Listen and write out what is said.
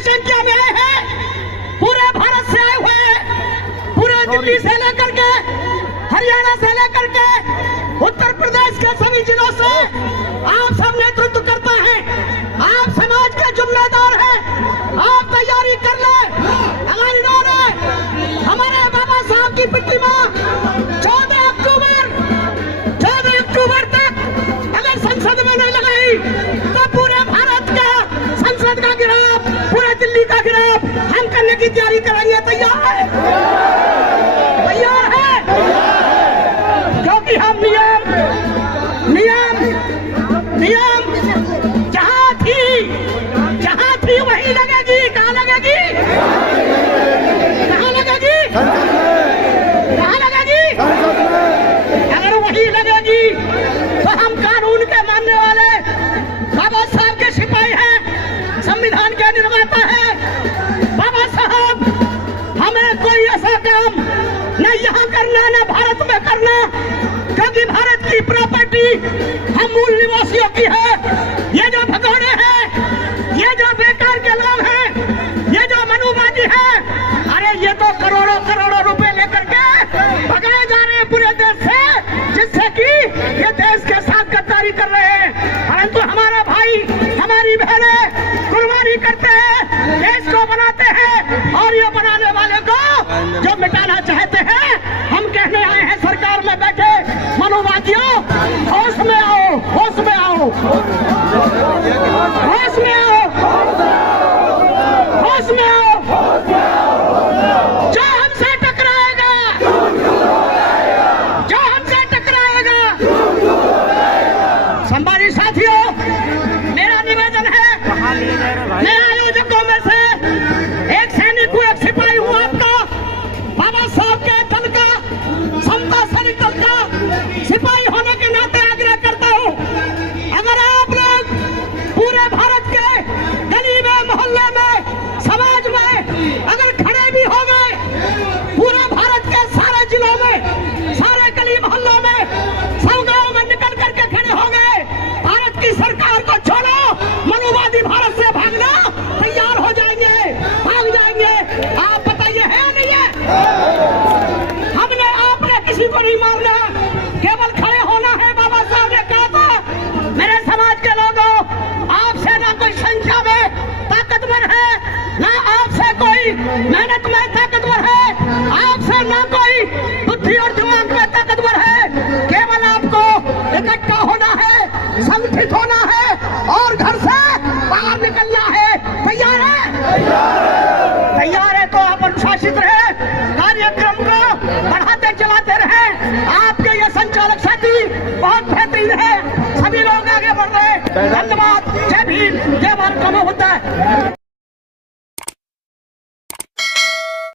संख्या में आए हैं, पूरे भारत से आए हुए, पूरे दिल्ली से लेकर के, हरियाणा से लेकर के, उत्तर प्रदेश के सभी जिलों से आप सब नेतृत्व करते हैं। आप समाज के जुम्मेदार हैं। आप तैयारी कर ले। हमारी दौड़ है, हमारे बाबा साहब की प्रतिमा 14 अक्टूबर तक अगर संसद में नहीं लगाई तो पूरे भारत का संसद का घेराव, पूरे दिल्ली का घेराव हम करने की तैयारी करेंगे। तैयार है, तैयार है, क्योंकि हम नियम जहां थी वहीं लगेगी। कहां लगेगी? कहां लगेगी? कहां लगेगी? अगर वही लगेगी तो हम कानून के मानने वाले बाबा साहब के सिपाही हैं, संविधान के निर्माता हैं। बाबा साहब, हमें कोई ऐसा काम न यहाँ करना न भारत में करना, क्योंकि भारत की प्रॉपर्टी हम मूल निवासियों की है। ये जो भगोड़े हैं, ये जो बेकार के लोग हैं, ये जो मनुवादी हैं, अरे ये तो करोड़ों करोड़ों रुपए लेकर के भगाए जा रहे हैं पूरे देश से, जिससे कि ये देश के साथ गद्दारी कर रहे हैं। परंतु हमारा भाई, हमारी बहनें कुर्बानी करते हैं, देश को बनाते हैं, और ये बनाने वाले को जो मिटाना चाहते हैं, हम कहने आए हैं सरकार में बैठे मनुवादियों, होश में आओ, होश में आओ, होश में आओ, होश में आओ। जो हमसे टकराएगा, जो हमसे टकराएगा, संभारी साथियों, मेरा निवेदन है, मैं आयोजकों में से एक सैनिक हूँ, एक सिपाही हूँ आपका, बाबा साहब के दल का, समता सैनिक दल का सिपाही होने के नाते आग्रह करता हूँ, अगर आप लोग पूरे भारत के गली में, मोहल्ले में, समाज में अगर खड़े भी हो गए, पूरे भारत के सारे जिलों में, सारे गली मोहल्लों में, सब गांव में निकल करके खड़े हो गए, भारत की सरकार को छोड़ो, मनुवादी भारत से भागना तैयार हो जाएंगे, भाग जाएंगे। आप बताइए, है या नहीं है? हमने, आपने किसी को नहीं मारना, केवल खड़े होना है। बाबा साहब ने कहा था, मेरे समाज के लोगों, आपसे ना कोई संख्या में ताकतवर है, ना आपसे कोई मेहनत में ताकतवर है, आपसे ना कोई बुद्धि और दिमाग में ताकतवर है, केवल आपको इकट्ठा होना है, संगठित होना है और घर से बाहर निकलना है। तैयार है? तैयार है तो आप अनुशासित रहे, कार्यक्रम को बढ़ाते चलाते रहे। आपके ये संचालक साथी बहुत बेहतरीन है, सभी लोग आगे बढ़ रहे हैं। धन्यवाद। जय भीम, जय भारत का होता है।